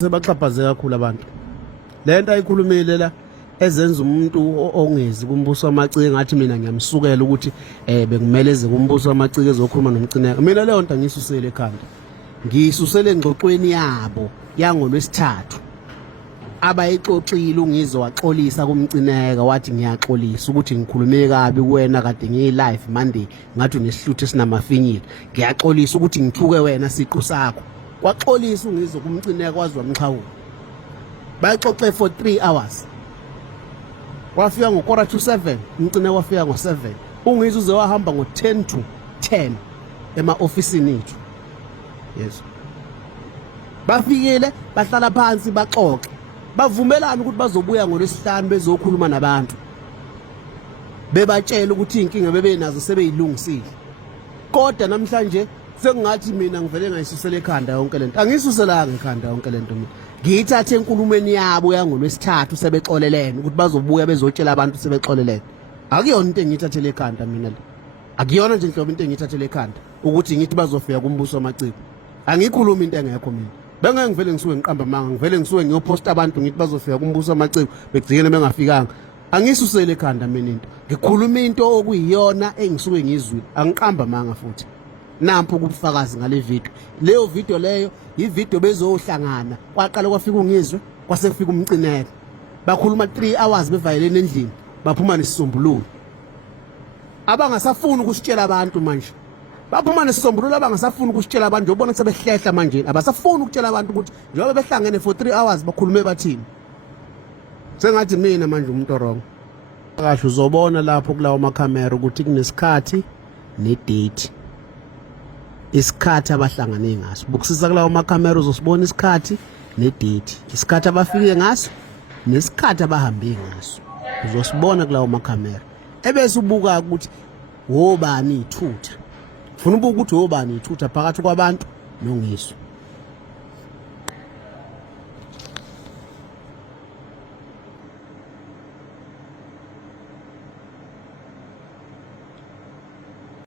Sebaxhaphaze kakhulu abantu. Lento ayikhulumile la ezenza umuntu ongezi kumbuso wamacike ngathi mina ngiyamsukela ukuthi bekumele eze kumbuso wamacike ezokhuluma nomcineka. Mina leyo nto ngisusele ekhanda. Ngiyisusele engxoxweni yabo yangolwesithathu. Abayixoxile ungizwe waxolisa kumcineka wathi ngiyaxolisa ukuthi ngikhulume kabi kuwena kade ngiyi-live Monday ngathi unesihluthu esinamafinyila. Ngiyaxolisa ukuthi ngithuke wena siqu sakho. Waxolisa ungizwe kumcineka wazwa mxhawulo. Bayixoxe for 3 hours. Wafika ngo7:15 umcineka wafika ngo7. Ungizwe uze wahamba ngo10 to 10 ema-ofisini ethu. Yes. Bafikile bahlala phansi baxoxe. Bavumelana ukuthi bazobuya ngolwesihlanu bezokhuluma nabantu. Bebatshela ukuthi inkinga bebenazo sebeyilungisile. Kodwa namhlanje sengathi mina ngivele ngayisusela ekhanda yonke lento. Angisuselanga ekhanda yonke lento mina. Ngiyithathe enkulumweni yabo yangolwesithathu sebexolelene ukuthi bazobuya bezotshela abantu sebexolelene. Akuyona into engiyithathele ekhanda mina le. Akuyona nje inhlobo into engiyithathele ekhanda ukuthi ngithi bazofika kumbuso wamaciko. Angikhuluma into engekho mina. Bengeke ngivele ngisuke ngiqamba manga ngivele ngisuke ngiyoposta abantu ngithi bazofika kumbuso wamaciko begcikene bengafikanga. Angisusele ekhanda mina into. Ngikhuluma into okuyiyona engisuke ngizwile. Angiqamba manga futhi. Nampo kubufakazi ngale video. Leyo video leyo ivideo bezohlangana. Kwaqala kwafika ungizwe, kwasefika umcineka. Bakhuluma 3 hours bevayelene endlini. Baphuma nesisombululo. Abangasafuni ukusitshela abantu manje. Baphuma nesisombululo abangasafuni ukusitshela abantu ubona sebehlehla manje. Abasafuni ukutshela abantu ukuthi njengoba behlangene for 3 hours bakhulume bathini. Sengathi mina manje umuntu wrong. Kahle uzobona lapho kulawo makhamera ukuthi kunesikhathi nedate. Isikhathi abahlangane ngaso. Bukusisa kulawo makhamera uzosibona isikhathi nedate. Isikhathi abafike ngaso nesikhathi abahambe ngaso. Uzosibona kulawo makhamera. Ebese ubuka ukuthi wobani ithutha. Ufuna ubuka ukuthi wobani ithutha phakathi kwabantu nongizwe.